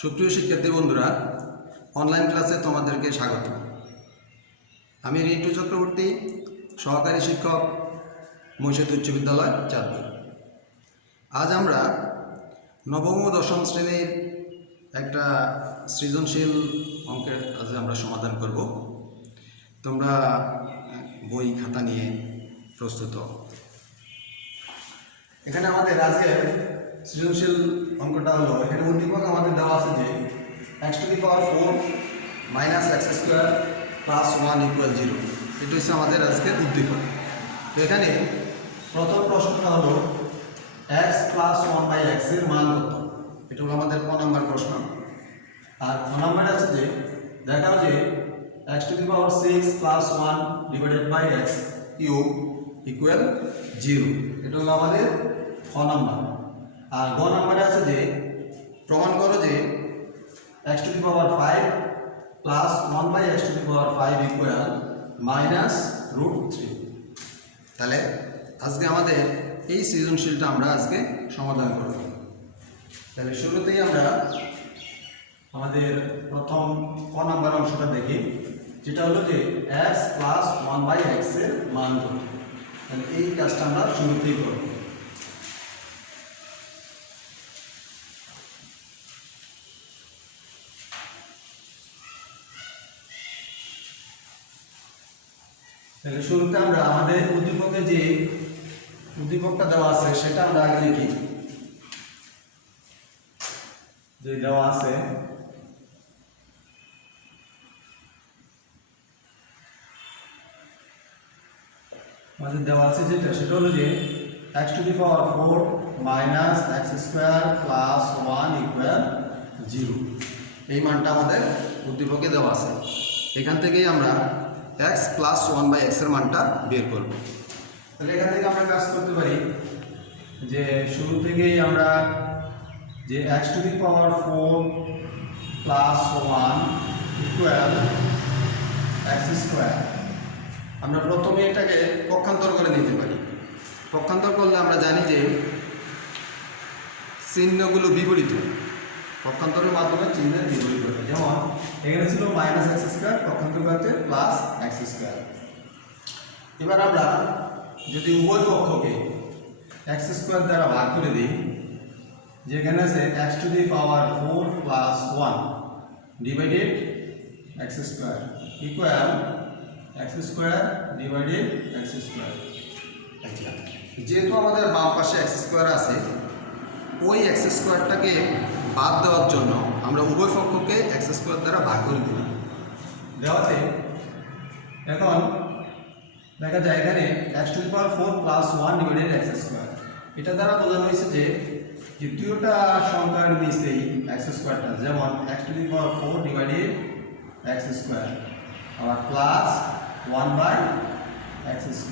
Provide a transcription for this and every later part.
সুপ্রিয় শিক্ষার্থী বন্ধুরা, অনলাইন ক্লাসে তোমাদেরকে স্বাগত। আমি রিন্টু চক্রবর্তী, সহকারী শিক্ষক, মহিষাদী উচ্চ বিদ্যালয়, চাঁদপুর। আজ আমরা নবম ও দশম শ্রেণীর একটা সৃজনশীল অঙ্কের আমরা সমাধান করব। তোমরা বই খাতা নিয়ে প্রস্তুত হও। এখানে আমাদের আজকের সৃজনশীল অঙ্কটা হলো, এখানে উদ্দীপক আমাদের দেওয়া আছে যে x⁴ মাইনাস x² প্লাস 1 = 0। এটা হচ্ছে আমাদের আজকের উদ্দীপক। তো এখানে প্রথম প্রশ্নটা হলো x + 1/x এর মান কত। এটা হলো আমাদের ক নম্বর প্রশ্ন। আর ক নম্বরে আছে যে দেখাও যে x⁶ + 1/x³ = 0। এটা হলো আমাদের খ নম্বর। আর গ নম্বরে আছে যে প্রমাণ করো যে x⁵ + 1/x⁵ = -√3। তাহলে আজকে আমাদের এই সৃজনশীলটা আমরা আজকে সমাধান করব। তাহলে শুরুতেই আমরা আমাদের প্রথম ক নম্বর অংশটা দেখি, যেটা হলো যে x + 1/x এর মান কত। তাহলে এই কাজটা আমরা শুরুতেই করব। তাহলে শুরুতে আমরা আমাদের উদ্দীপকে যে উদ্দীপকটা দেওয়া আছে সেটা আমরা আগে লিখি। যে দেওয়া আছে আমাদের দেওয়া আছে যেটা, সেটা হলো যে x⁴ মাইনাস x² প্লাস 1 = 0। এই মানটা আমাদের উদ্দীপকে দেওয়া আছে। এখান থেকেই আমরা x + 1/x এর মানটা বের করব। তাহলে এখান থেকে আমরা কাজ করতে পারি যে শুরু থেকেই আমরা যে x⁴ প্লাস 1 = x², আমরা প্রথমে এটাকে পক্ষান্তর করে নিতে পারি। পক্ষান্তর করলে আমরা জানি যে চিহ্নগুলো বিপরীত হয়। পক্ষান্তরের মাধ্যমে চিহ্নের বিপরীত হয়। যেমন এখানে ছিল -x², পক্ষান্তর করতে +x²। এবার আমরা যদি উভয় পক্ষকে x² দ্বারা ভাগ করে দিই, যেখানে আছে x⁴ plus 1 divided x² equal x² divided x²। যেহেতু আমাদের বাম পাশে x² আছে, ওই x²টাকে বাদ দেওয়ার জন্য আমরা উভয় পক্ষকে x² দ্বারা ভাগ করে দিই। দেওয়াতে এখন দেখা যায় এখানে x⁴ প্লাস 1 ডিভাইডেড x²। এটা দ্বারা বোঝানো হয়েছে যে দ্বিতীয়টা সংখ্যার নিচেই x²টা, যেমন x⁴ ডিভাইডেড x², আবার প্লাস 1/x²।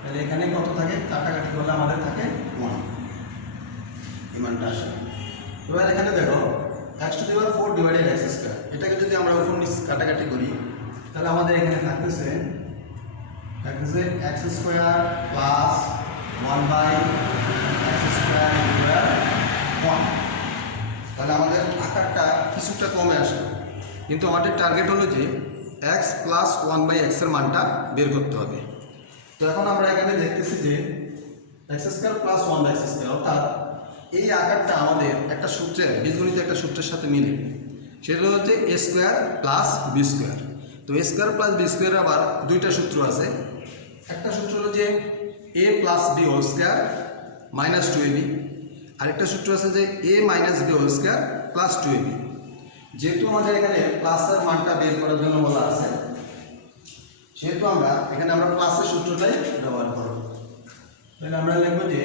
তাহলে এখানে কত থাকে, কাটাকাটি করলে আমাদের থাকে 1, এই মানটা আসে। এবার এখানে দেখো x⁴ ডিভাইডেড x², এটাকে যদি আমরা উপর নিচ কাটাকাটি করি তাহলে আমাদের এখানে থাকতেছে x² প্লাস 1/x² = 1। তাহলে আমাদের আকারটা কিছুটা কমে আসে, কিন্তু আমাদের টার্গেট হলো যে x + 1/x এর মানটা বের করতে হবে। তো এখন আমরা এখানে দেখতেছি যে x² প্লাস 1/x², অর্থাৎ এই আকারটা আমাদের একটা সূত্রের, বীজগণিত একটা সূত্রের সাথে মিলে। সেটা হচ্ছে a² প্লাস b²। তো a² প্লাস b² আবার দুইটা সূত্র আছে। একটা সূত্র হলো যে a plus b whole square minus 2ab, আরেকটা সূত্র আছে যে a minus b whole square plus 2ab। যেহেতু আমাদের এখানে প্লাসের মানটা বের করার জন্য বলা আছে, সেহেতু আমরা এখানে প্লাসের সূত্রটাই ব্যবহার করব। তাহলে আমরা লিখব যে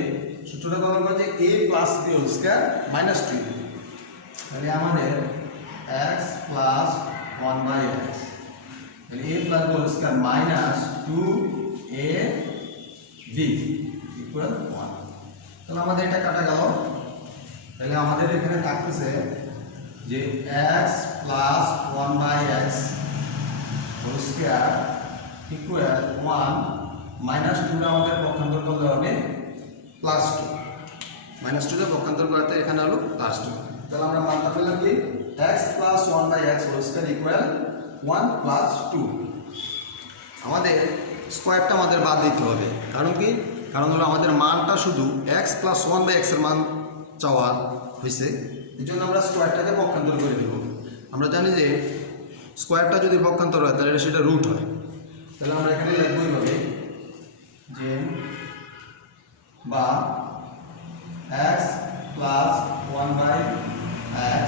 সূত্রটা ব্যবহার করব যে a plus b whole square minus 2ab। তাহলে আমাদের x প্লাস 1/x, তাহলে a plus b whole square minus 2ab = 1। তাহলে আমাদের এটা কাটা গেল। তাহলে আমাদের এখানে থাকতেছে যে x plus 1/x whole square equal 1 minus 2টা আমাদের পক্ষান্তর করলে হবে +2। -2টা পক্ষান্তর করতে এখানে হলো +2। তাহলে আমরা মানটা পেলাম কি x plus 1 by x whole square equal 1 plus 2। আমাদের স্কোয়ারটা আমাদের বাদ দিতে হবে, কারণ কি? কারণ হলো আমাদের মানটা শুধু x প্লাস 1 বাই x এর মান চাওয়া হয়েছে, এই জন্য আমরা স্কোয়ারটাকে পক্ষান্তর করে দেব। আমরা জানি যে স্কোয়ারটা যদি পক্ষান্তর হয় তাহলে সেটা রুট হয়। তাহলে আমরা এখানে লিখব এইভাবে যে বা x plus 1 by x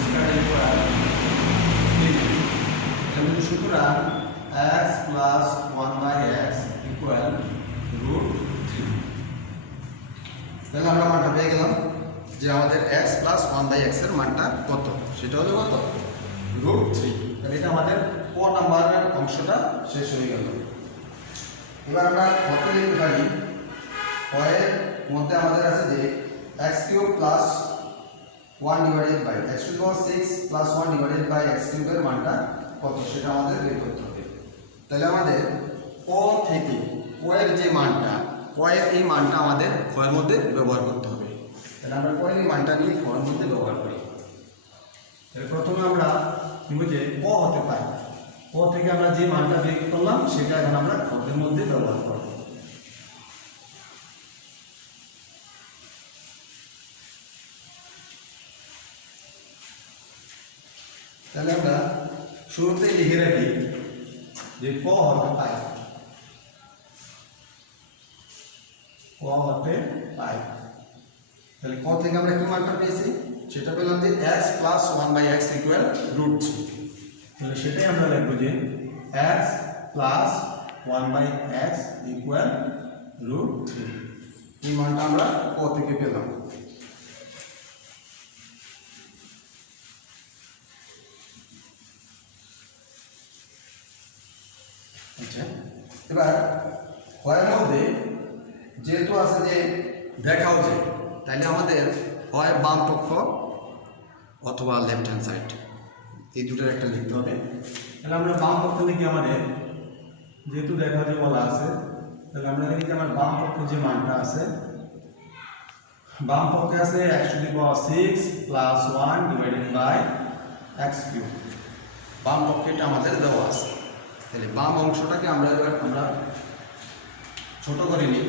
square equal সুতরাং x plus 1 by x equal root 3। তাহলে আমরা মানটা পেয়ে গেলাম যে আমাদের x প্লাস 1 বাই x এর মানটা কত, সেটা হলো কত, রুট 3। তাহলে এটা আমাদের ক নাম্বারের অংশটা শেষ হয়ে গেল। এবার আমরা কত লিখতে পারি, এর মধ্যে আমাদের আছে যে x cube plus 1 divided by x to the power 6 plus 1 divided by x কিউবের মানটা কত সেটা আমাদের বের করতে হবে। তাহলে আমাদের ক থেকে ক এর যে মানটা, ক এর এই মানটা আমাদের খ এর মধ্যে ব্যবহার করতে হবে। তাহলে আমরা ক এর এই মানটা নিয়ে খ এর মধ্যে ব্যবহার করি। তাহলে প্রথমে আমরা নিব যে ক হতে পাই, ক থেকে আমরা যে মানটা বের করলাম সেটা এখন আমরা খ এর মধ্যে ব্যবহার করব। তাহলে আমরা শুরুতে লিখে রাখি যে ক হতে পাই, ক হতে পাই। তাহলে ক থেকে আমরা কি মানটা পেয়েছি, সেটা পেলাম যে x plus 1 by x equal root 3। তাহলে সেটাই আমরা লিখব যে x plus 1 by x equal root 3। এই মানটা আমরা ক থেকে পেলাম। আচ্ছা, এবার হয় মধ্যে যেহেতু আছে যে দেখাও যে, তাইলে আমাদের হয় বাম পক্ষ অথবা লেফট হ্যান্ড সাইড, এই দুটোর একটা লিখতে হবে। তাহলে আমরা বাম পক্ষ লিখি, আমাদের যেহেতু দেখা যে বলা আছে, তাহলে আমরা লিখি আমার বাম পক্ষে যে মানটা আছে, বাম পক্ষে আছে x to the power 6 plus 1 divided by x cube. বাম পক্ষেটা আমাদের দেওয়া আছে। তাহলে বাম অংশটাকে আমরা এবার ছোট করে নিই।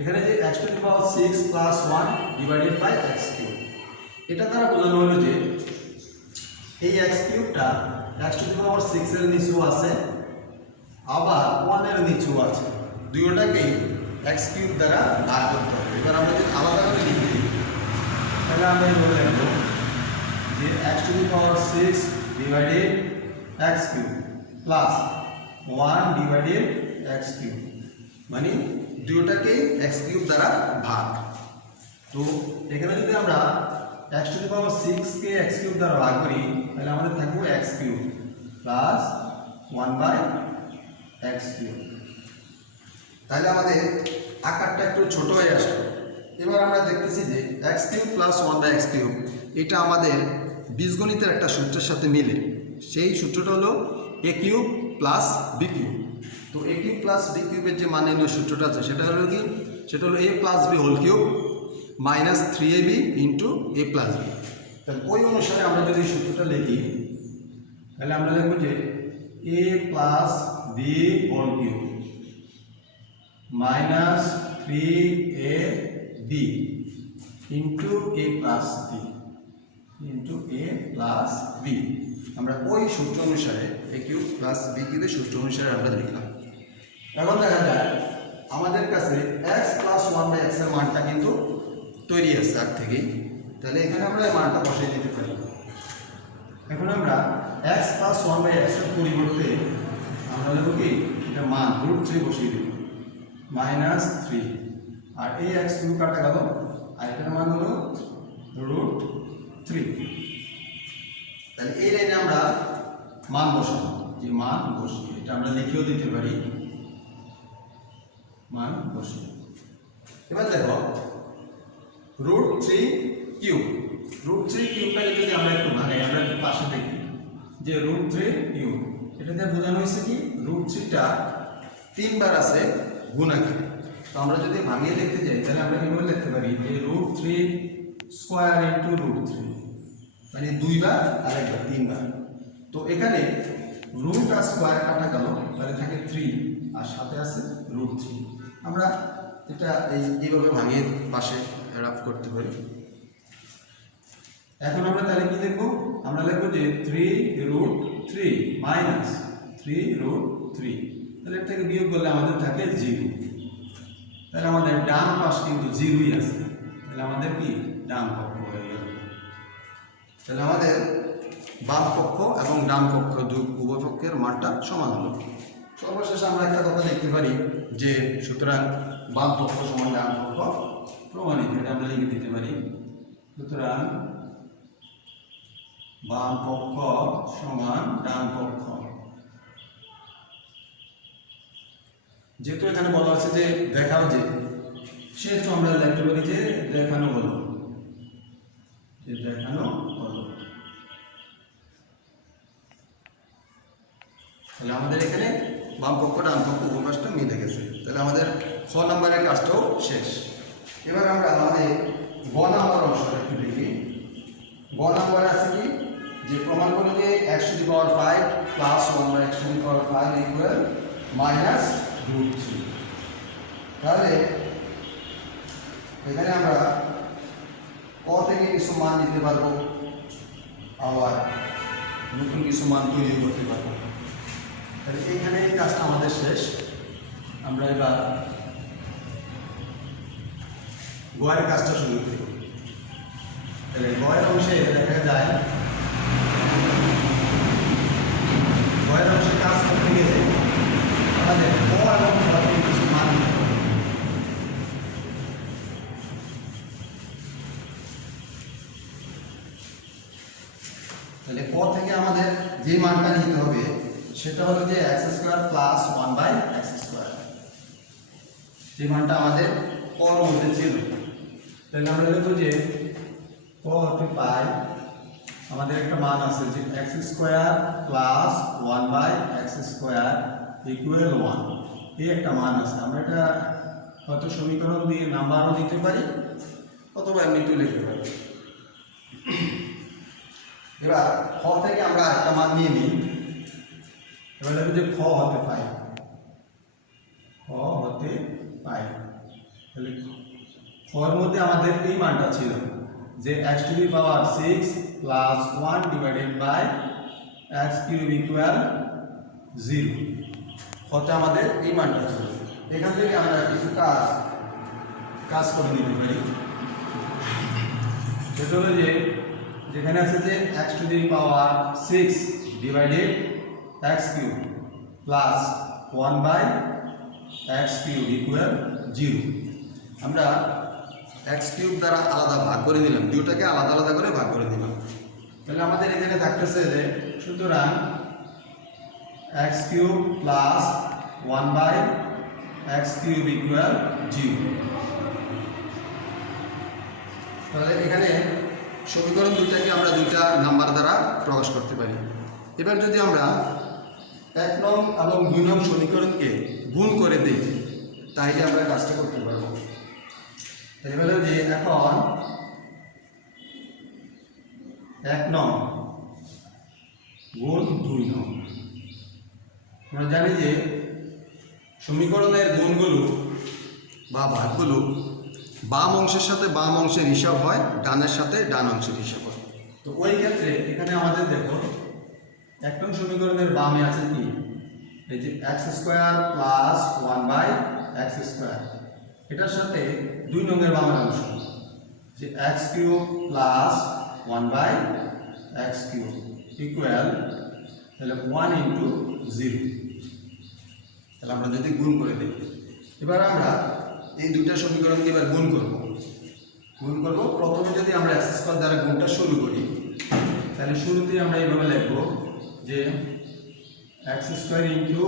এখানে যে x to the power 6 plus 1 divided by x cube, এটা দ্বারা বোঝানো হলো যে এই x কিউবটা x টু দি পাওয়ার 6 এর নিচেও আছে, আবার 1 এর নিচেও আছে, দুইটাকেই x কিউব দ্বারা ভাগ করতে হবে। এবার আমরা যদি আলাদা করে লিখি তাহলে আমরা বলে লিখব যে x to the power 6 divided x cube plus 1 divided x cube, মানে দুটোটাকে x কিউব দ্বারা ভাগ। তো এখানে যদি আমরা x টু দি পাওয়ার 6 কে x কিউব দ্বারা ভাগ করি তাহলে আমাদের থাকবে x cube plus 1 by x cube. তাহলে আমাদের আকারটা একটু ছোট হয়ে আসলো। এবার আমরা দেখতেছি যে x cube plus 1 by x cube এটা আমাদের বীজগণিতের একটা সূত্রের সাথে মিলে। সেই সূত্রটা হলো a cube plus b cube. তো a কিউব প্লাস b কিউবের যে মাননীয় সূত্রটা আছে সেটা হলো কি, সেটা হলো a plus b whole cube minus 3ab into a plus b। তাহলে ওই অনুসারে আমরা যদি সূত্রটা লিখি তাহলে আমরা লিখব যে a plus b whole cube minus 3ab into a plus b into a plus b। আমরা ওই সূত্র অনুসারে a কিউব প্লাস b কিউবের সূত্র অনুসারে আমরা লিখলাম। এখন দেখা যায় আমাদের কাছে x প্লাস 1 বাই x এর মানটা কিন্তু তৈরি আছে আগ থেকেই। তাহলে এখানে আমরা এই মানটা বসিয়ে দিতে পারি। এখন আমরা x প্লাস 1 বাই x এর পরিবর্তে আমরা লিখব কি, এটা মান রুট 3 বসিয়ে দেব মাইনাস 3, আর এই x কিউব কাটা গেল, আর এটার মান হলো রুট 3। তাহলে এই লাইনে আমরা মান বসাবো, যে মান বসিয়ে এটা আমরা লিখেও দিতে পারি, মান বসিয়ে। এবার দেখো রুট 3 কিউব, রুট 3 কিউবটাকে যদি আমরা একটু ভাঙাই, আমরা একটু পাশে দেখি যে রুট 3 কিউব, এটাতে বোঝানো হয়েছে কি রুট 3টা 3 বার আছে গুণাকারে। তো আমরা যদি ভাঙিয়ে লিখতে যাই তাহলে আমরা কিভাবে লিখতে পারি যে রুট 3 স্কয়ার ইন্টু রুট 3, মানে 2 বার আর একবার 3 বার। তো এখানে রুট আর স্কোয়ার কাটা গেল, তাহলে থাকে 3 আর সাথে আছে √3। আমরা এটা এইভাবে ভাঙিয়ে পাশে রাফ করতে পারি। এখন আমরা তাহলে কি লিখব? আমরা লিখব যে 3√3 মাইনাস 3√3। তাহলে এর থেকে বিয়োগ করলে আমাদের থাকে 0। তাহলে আমাদের ডান পাশ কিন্তু 0ই আছে, তাহলে আমাদের কি ডান পক্ষ হয়ে গেল। তাহলে আমাদের বাম পক্ষ এবং ডান পক্ষ উভয় পক্ষের মানটা সমান হলো। সর্বশেষ আমরা একটা কথা লিখতে পারি যে সুতরাং বাম পক্ষ সমান ডান পক্ষ প্রমাণিত, এটা আমরা লিখে দিতে পারি। সুতরাং বাম পক্ষ সমান ডান পক্ষ। যেহেতু এখানে বলা আছে যে দেখাও, যে সেহেতু আমরা লিখতে পারি যে দেখানো হলো, যে দেখানো হলো। তাহলে আমাদের এখানে বাম পক্ষ ডান পক্ষ উভয় পাশটা মিলে গেছে। তাহলে আমাদের খ নম্বরের কাজটাও শেষ। এবার আমরা আমাদের গ নম্বর অংশটা একটু দেখি। গ নম্বরে আছে কি, যে প্রমাণ করো যে x⁵ plus 1/x⁵ equal minus √3। তাহলে এখানে আমরা ক থেকে কিছু মান নিতে পারবো, আবার নতুন কিছু মান তৈরি করতে পারবো। তাহলে এইখানে এই কাজটা আমাদের শেষ। আমরা এবার গয়ের কাজটা শুরু করি। তাহলে গয়ের অংশে দেখা যায়, গয়ের অংশে কাজ করতে গেলে আমাদের ক এবং খ থেকে কিছু মান নিতে হবে। তাহলে ক থেকে আমাদের যে মানটা নিতে হবে সেটা হলো যে x² প্লাস 1/x², যে মানটা আমাদের কর মধ্যে ছিল। তাহলে আমরা দেখব যে ক হতে পাই আমাদের একটা মান আছে যে x² প্লাস 1/x² ইকুয়াল 1, এই একটা মান আছে। আমরা এটা হয়তো সমীকরণ দিয়ে নাম্বারও দিতে পারি অথবা এমনিতেও লিখতে পারি। এবার খ থেকে আমরা একটা মান নিয়ে নিই। এবার দেখো যে খ হতে পাই, খ হতে পাই। তাহলে খর মধ্যে আমাদের এই মানটা ছিল যে x⁵ প্লাস 1/x³ ইকুয়াল 0। খতে আমাদের এই মানটা ছিল। এখান থেকে আমরা কিছু কাজ করে নিতে পারি। সেটা হলো যে যেখানে আছে যে x⁵ divided x³ plus 1/x³ equal 0। আমরা x³ দ্বারা আলাদা ভাগ করে দিলাম, দুটাকে আলাদা আলাদা করে ভাগ করে দিলাম। তাহলে আমাদের এখানে থাকতেছে যে সুতরাং x³ প্লাস 1/x³ ইকুয়াল 0। তাহলে এখানে সমীকরণ দুইটাকে আমরা দুইটা নাম্বার দ্বারা প্রকাশ করতে পারি। এবার যদি আমরা 1 নং এবং 2 নং সমীকরণকে গুণ করে দিই তাহলে আমরা কাজটা করতে পারবো। তাহলে যে এখন 1 নং গুণ 2 নং, আমরা জানি যে সমীকরণের গুণগুলো বা ভাগগুলো বাম অংশের সাথে বাম অংশের হিসাব হয়, ডানের সাথে ডান অংশের হিসাব হয়। তো ওই ক্ষেত্রে এখানে আমাদের দেখো 1 নং সমীকরণের বামে আছে কি, এই যে x² প্লাস 1/x², এটার সাথে 2 নংয়ের বামের অংশ যে x³ প্লাস 1/x³ ইকুয়াল তাহলে 1 ইন্টু 0। তাহলে আমরা যদি গুণ করে দিই, এবার আমরা এই দুইটা সমীকরণকে এবার গুণ করব। প্রথমে যদি আমরা x² দ্বারা গুণটা শুরু করি, তাহলে শুরুতেই আমরা এইভাবে লিখব যে x² ইন্টু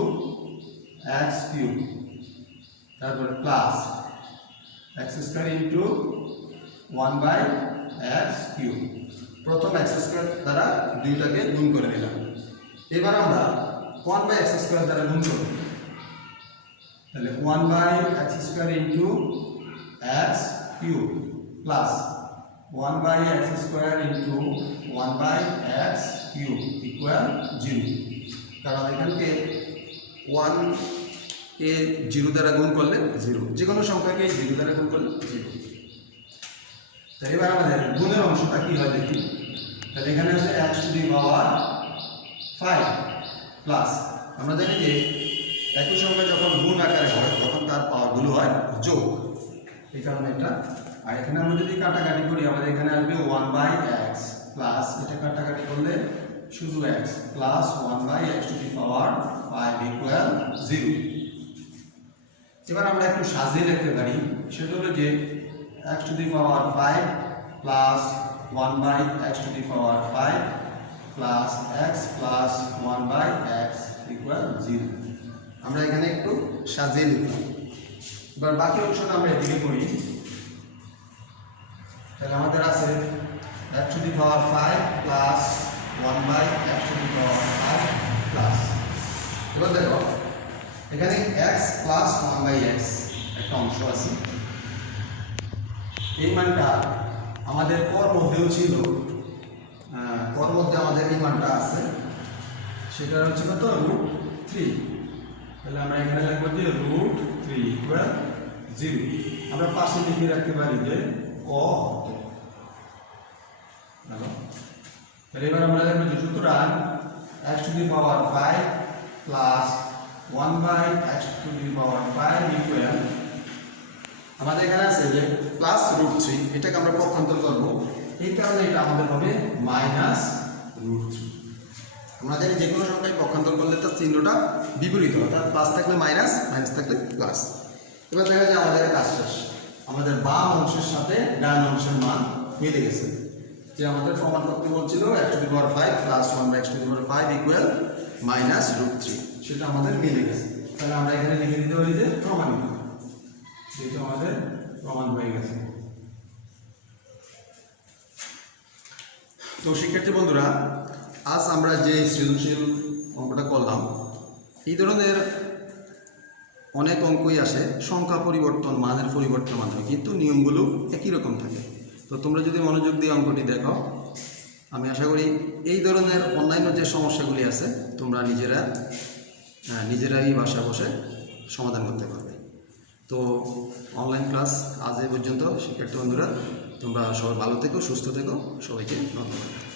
x³ তারপরে প্লাস x² ইন্টু 1/x³। প্রথম x² দ্বারা দুইটাকে গুণ করে দিলাম। এবার আমরা 1/x² দ্বারা গুণ করব। তাহলে 1/x² into x³ plus 1 by x square into 1 by x cube equal 0, কারণ এখানকে 1 কে 0 দ্বারা গুণ করলে 0, যে কোনো সংখ্যাকে 0 দ্বারা গুণ করলে 0। তাহলে এবার আমাদের গুণের অংশটা কি হয় দেখি। তাহলে এখানে আছে x to the power 5 plus, আমরা জানি যে একই সংখ্যা যখন গুণ আকারে হয় তখন তার পাওয়ারগুলো হয় যোগ, এই কারণে এটা। আর এখানে আমরা যদি কাটাকাটি করি আমাদের এখানে আসবে 1 বাই এক্স প্লাস, এটা কাটাকাটি করলে শুধু x plus 1 by x to the power 5 equal 0। এবার আমরা একটু সাজিয়ে লিখতে পারি, সেটা হলো যে x to the power 5 plus 1 by x to the power 5 plus x plus 1 by x equal 0। আমরা এখানে একটু সাজিয়ে লিখলাম। এবার বাকি অংশটা আমরা এদিকে করি। তাহলে আমাদের আছে x to the power 5 plus 1 by x to the power 5 plus, এবার দেখো এখানে x প্লাস 1 বাই x একটা অংশ আছে, এই মানটা আমাদের কর মধ্যেও ছিল, কর মধ্যে আমাদের এই মানটা আছে, সেটা হচ্ছে কত √3। তাহলে আমরা এখানে লিখব যে √3 ইকুয়াল 0। আমরা পাশে লিখে রাখতে পারি যে ক হতে। তাহলে এবার আমরা লিখব যে সুতরাং x to the power 5 plus 1 by x to the power 5 equal, আমাদের এখানে আছে যে প্লাস √3, এটাকে আমরা পক্ষান্তর করব, এই কারণে এটা আমাদের হবে মাইনাস √3। আমরা জানি যে কোনো সংখ্যায় পক্ষান্তর করলে তার চিহ্নটা বিপরীত হয়, অর্থাৎ প্লাস থাকলে মাইনাস, মাইনাস থাকলে প্লাস। এবার দেখা যায় আমাদের কাজ শেষ, আমাদের বাম অংশের সাথে ডান অংশের মান মিলে গেছে। যে আমাদের প্রমাণ করতে বলছিল x to the power 5 plus 1 by x to the power 5 equal minus √3, সেটা আমাদের মিলে গেছে। তাহলে আমরা এখানে লিখে দিতে পারি যে প্রমাণিত, যেটা আমাদের প্রমাণ হয়ে গেছে। তো শিক্ষার্থী বন্ধুরা, আজ আমরা যে সৃজনশীল অঙ্কটা করলাম, এই ধরনের অনেক অঙ্কই আসে সংখ্যা পরিবর্তন, মানের পরিবর্তন মাধ্যমে, কিন্তু নিয়মগুলো একই রকম থাকে। তো তোমরা যদি মনোযোগ দিয়ে অঙ্কটি দেখো, আমি আশা করি এই ধরনের অন্যান্য যে সমস্যাগুলি আছে তোমরা নিজেরাই বাসায় বসে সমাধান করতে পারবে। তো অনলাইন ক্লাস আজ এই পর্যন্ত। শিক্ষার্থী বন্ধুরা, তোমরা সবাই ভালো থেকো, সুস্থ থেকো, সবাইকে ধন্যবাদ।